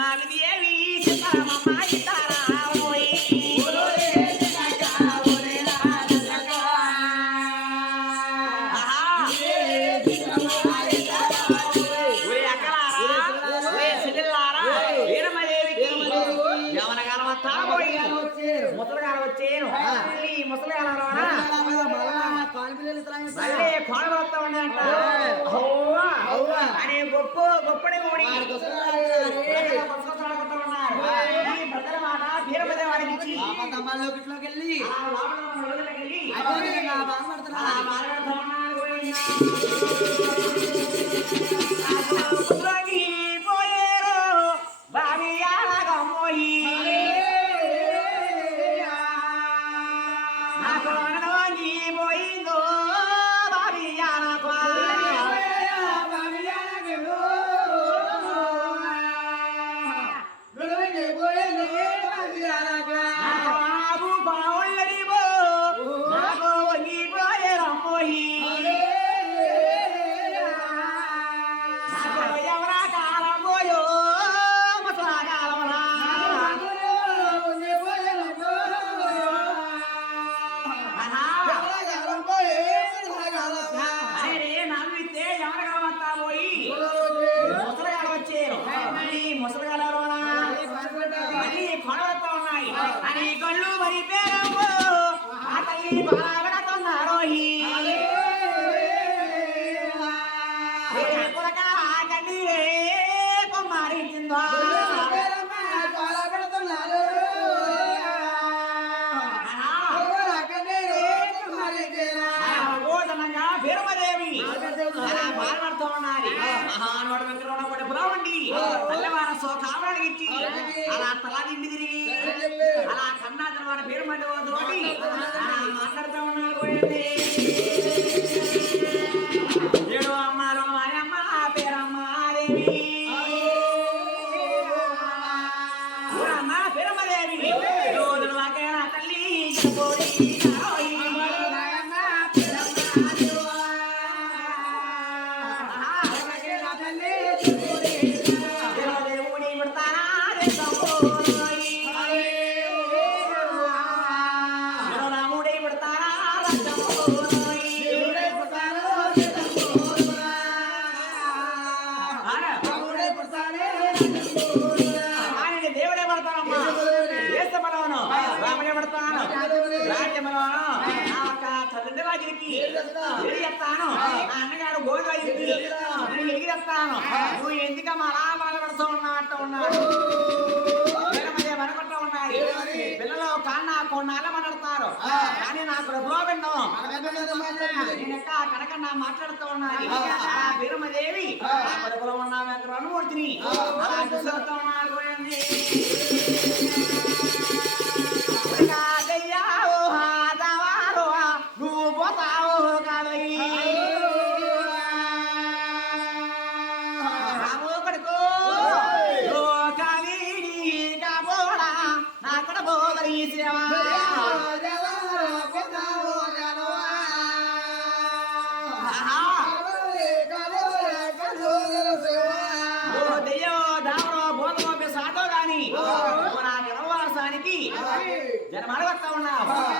మామిది ఏవి చిత్రమ్మ మా ఇత గొప్పడిగోడి ఈ ప్రజల మాట వీరపదే వాడికి ఇచ్చి లోకిట్లోకి వెళ్ళి పోయేరు బావి పోయిందో Bye. సోకాలను ఇచ్చి అలా తలా నిండి తిరిగి అలా. కన్నా తర్వాత పేరు మండవద్దు అని అలా. మాట్లాడుతూ ఉన్నారు పోయింది. ఏడు అమ్మారు మాయమ్మ ఆ పేరమ్మాదేవి పేరమ్మదేవి ఎత్తాను అన్నగాడు గోడు ఎగిరేస్తాను నువ్వు ఎందుకమ్మా అలా బాధపడుతూ ఉన్నట్టు ఉన్నాడు పిల్లలు కాన్నా కొన్నాళ్ళ మాట్లాడతారు. కానీ నాకు ప్రభావం నేను ఎక్క కనకన్న మాట్లాడుతూ ఉన్నాను భీరమదేవి ప్రభులం ఉన్నా వెంకరాను గోరీ శివ జన్మ అడగస్తా ఉన్నావు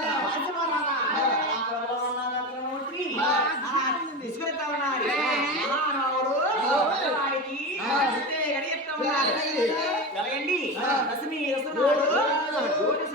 రసమి రసనాడు